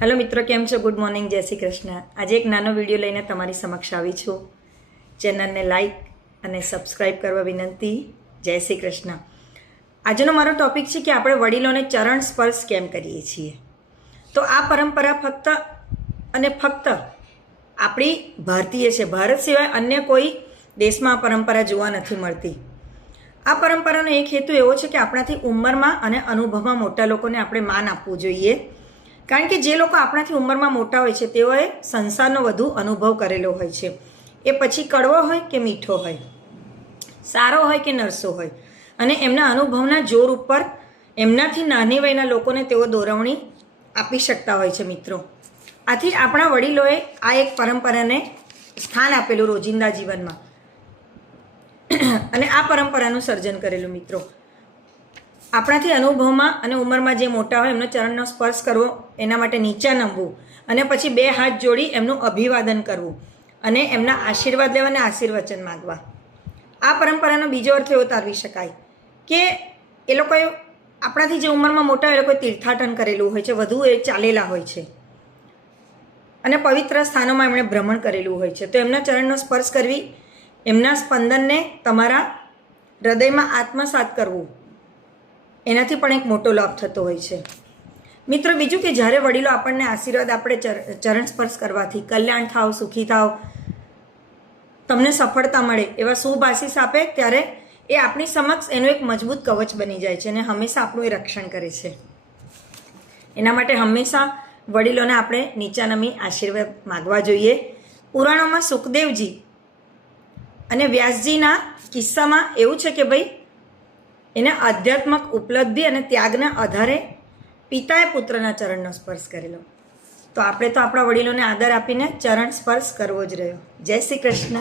Hello मित्रों, केम छो? Good morning, जय श्री कृष्ण। आज एक नानो विडियो लईने तमारी समक्ष आवी छुं। चेनल ने लाइक अने सब्सक्राइब करवा विनंती। जय श्री कृष्ण। आजनो मारो टॉपिक छे कि आपणे वडीलोने चरण स्पर्श केम करीए छीए। तो आ परंपरा फक्त अने फक्त आपणी भारतीय छे। भारत सिवाय अन्य कोई देशमां आ परंपरा जोवा नथी मळती। आ परंपरानो एक हेतु एवो छे कि आपणाथी उंमरमां अने अनुभवमां मोटा लोकोने आपणे मान आपवुं जोईए। कारण के जे लोग आपणाथी उंमरमां मोटा होय छे तेओए संसारनो वधु अनुभव करेलो होय छे। ए पछी कड़वो होय के मीठो होय, सारो होय के नरसो होय, अने एमना अनुभवना जोर उपर एमनाथी नानी वयना लोकोने तेओ दोरवणी आपी शकता होय छे। मित्रों, आथी आपणा वडीलोए आ एक परंपराने स्थान आपेलुं रोजिंदा जीवनमां अने आ परंपरानुं सर्जन करेलुं। मित्रों, आपणाथी अनुभवमां अने उंमरमां जे मोटा होय एमनो चरणनो स्पर्श करवो, एना माटे नीचा नमવું અને પછી બે હાથ જોડી એમનું અભિવાદન કરવું અને એમના આશીર્વાદ લેવા અને આશીર્વચન માંગવા। આ પરંપરાનો બીજો અર્થ એવો તારવી શકાય કે એ લોકોએ આપણાથી જે ઉંમરમાં મોટા હોય એ લોકોએ તીર્થાટન કરેલું હોય છે, વધુ એ ચાલેલા હોય છે અને પવિત્ર સ્થાનોમાં એમણે ભ્રમણ કરેલું હોય છે। તો એમના ચરણનો સ્પર્શ કરવી, એમના સ્પંદનને તમારા હૃદયમાં આત્મસાત કરવું, એનાથી પણ એક મોટો લાભ થતો હોય છે। મિત્રો, બીજું કે જ્યારે વડીલો આપણને આશીર્વાદ આપણે ચરણ સ્પર્શ કરવાથી કલ્યાણ થાવ, સુખી થાવ, તમને સફળતા મળે એવા શુભ આશીષ આપે ત્યારે એ આપણી સમક્ષ એનું એક મજબૂત કવચ બની જાય છે અને હંમેશા આપણું એ રક્ષણ કરે છે। એના માટે હંમેશા વડીલોને આપણે નીચા નમી આશીર્વાદ માગવા જોઈએ। પુરાણોમાં સુખદેવજી અને વ્યાસજીના કિસ્સામાં એવું છે કે ભાઈ એને આધ્યાત્મક ઉપલબ્ધિ અને ત્યાગના આધારે પિતાએ પુત્રના ચરણનો સ્પર્શ કરેલો। તો આપણે તો આપણા વડીલોને આદર આપીને ચરણ સ્પર્શ કરવો જ રહ્યો। જય શ્રી કૃષ્ણ।